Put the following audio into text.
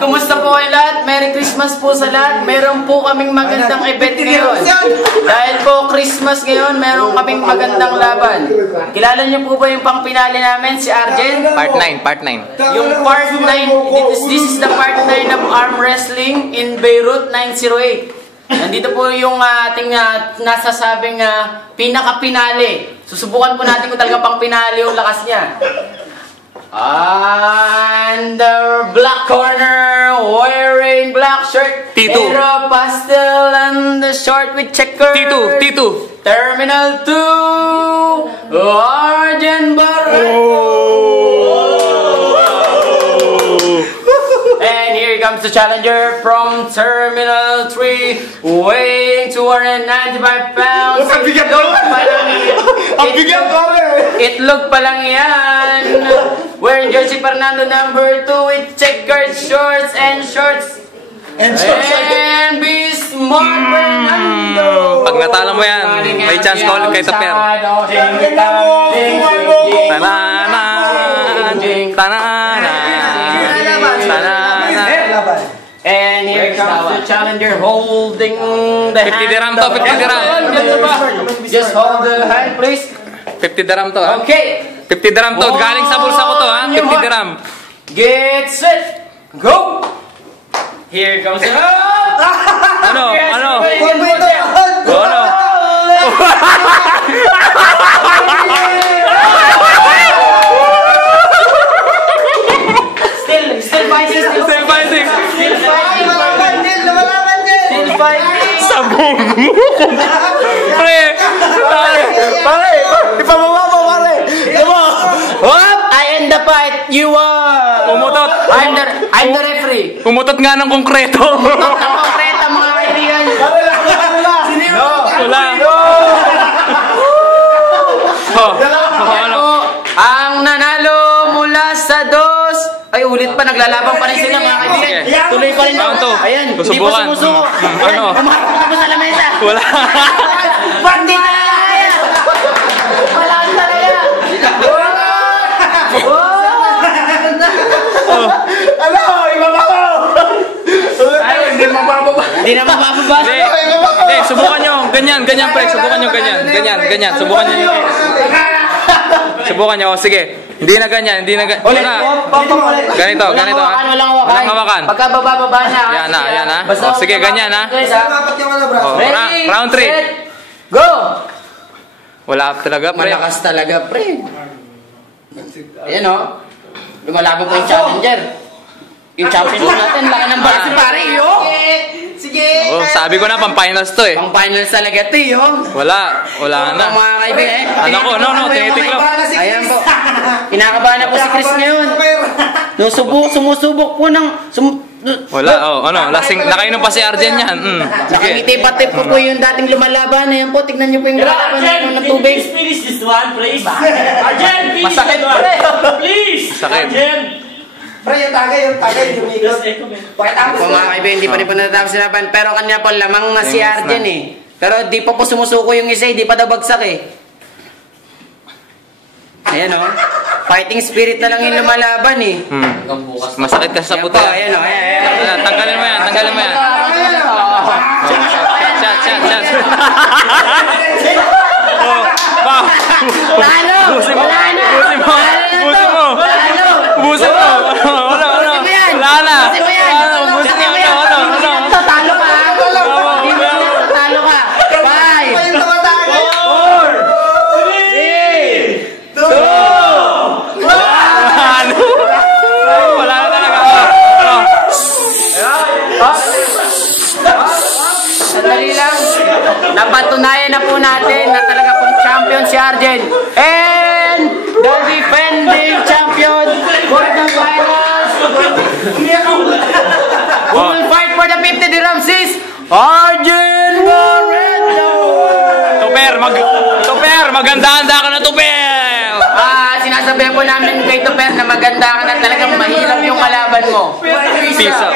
Kumusta po kayo lahat? Merry Christmas po sa lahat. Meron po kaming magandang event ngayon. Dahil po Christmas ngayon, meron kaming magandang laban. Kilala niyo po ba yung pang-pinali namin, si Arjen? Part 9, part 9. Yung part 9, this is the part 9 of arm wrestling in Beirut 908. Nandito po yung ating nasasabing pinaka-pinali. Susubukan po natin kung talaga pang-pinali yung lakas niya. And the black corner, wearing black shirt, T2, Era pastel and the short with checker. T2, Terminal 2, Arjen Barreto. And here comes the challenger from Terminal 3, weighing 295 pounds. Itlog pa lang yan. Wearing jersey Fernando number 2 with checkered shorts and shorts. And Bismarck Fernando. Pag natalo mo yan, may chance ka ulit kay Toper. And here comes the challenger holding the hand. 50 dirham to, 50 dirham. Just hold the hand, please. 50 dirham to, ha? Okay. 50 dirham to. Galing sa bulsa ko to, ha? 50 dirham. Get set. Go. Here comes the... Ano? Still fighting. Sabong. Pare. Ipababa mo, pare. I end the fight. You are. Pumutot. I'm the referee. Pumutot nga ng konkreto. Pumutot ng konkreto, mga kaibigan. Wala. Ang nanalo mula sa dos. Ay, ulit pa. Naglalaban pa rin sila, mga kaibigan. Tuloy pa rin. Ayan. Hindi pa sumusuko. Ano? Umakapit pa sa lamesa. Wala. Hindi na kaya. Wala talaga. Ano? Ibababa! Ay, hindi mabababa. Hindi na mabababa. Hindi, subukan nyo. Ganyan, pre. Subukan nyo ganyan. Subukan nyo. Subukan nyo. Sige. Hindi na ganyan. Wala. Ganito. Walang hawakan. Pagka baba na. Yan ha. Sige, ganyan ha. Round 3. Go! Wala talaga, pre. Malakas talaga, pre. Ayan o. Lumalaban po yung challenger. Yung champion po natin, laki ng bar si pare, yo. Sige. Oh, sabi ko na, pang-finals to eh. Pang-finals talaga to, yo. Wala na. Mga kaibigan, Ano ko, no, tinitiklop. Ayan po. Kinakabahan na po si Chris ngayon. Sumusubok po ng... Wala, lasing, nakainom pa si Arjen yan. Sige. Nakangiti-patip po yung dating lumalaban. Ayan po, tignan nyo po yung lumalaban ng tubig. Finish this one, please. Arjen, finish Masakit, this one. Please. Masakit. Arjen. Pre, yung tagay, lumikot. Pakitapos po mga kaibigan, hindi pa rin po natatapos sinapan. Pero kanya po, lamang na si Arjen eh. Pero di pa po sumusuko yung isa, di pa daw bagsak eh. Ayan o. Fighting spirit na lang yung lumalaban eh. Masakit kasi sa puto. Ayan o, ayan. Tanggalin mo yan. Shot. Talo! Busin mo. Wala na! Busin mo. Wala na. Talo ka! Talo ka! 5, 4, 3, 2, Wala na talaga. Sandali lang. Napatunayan na po natin na talaga pong champion si Arjen. And the defending champion for the finals. Who will fight for the 50 dirhams is Arjen Barreto. Toper, maganda-handa ka na, Toper. Sinasabihan po namin kay Toper na maganda ka na, talagang mahirap yung kalaban mo. Peace out.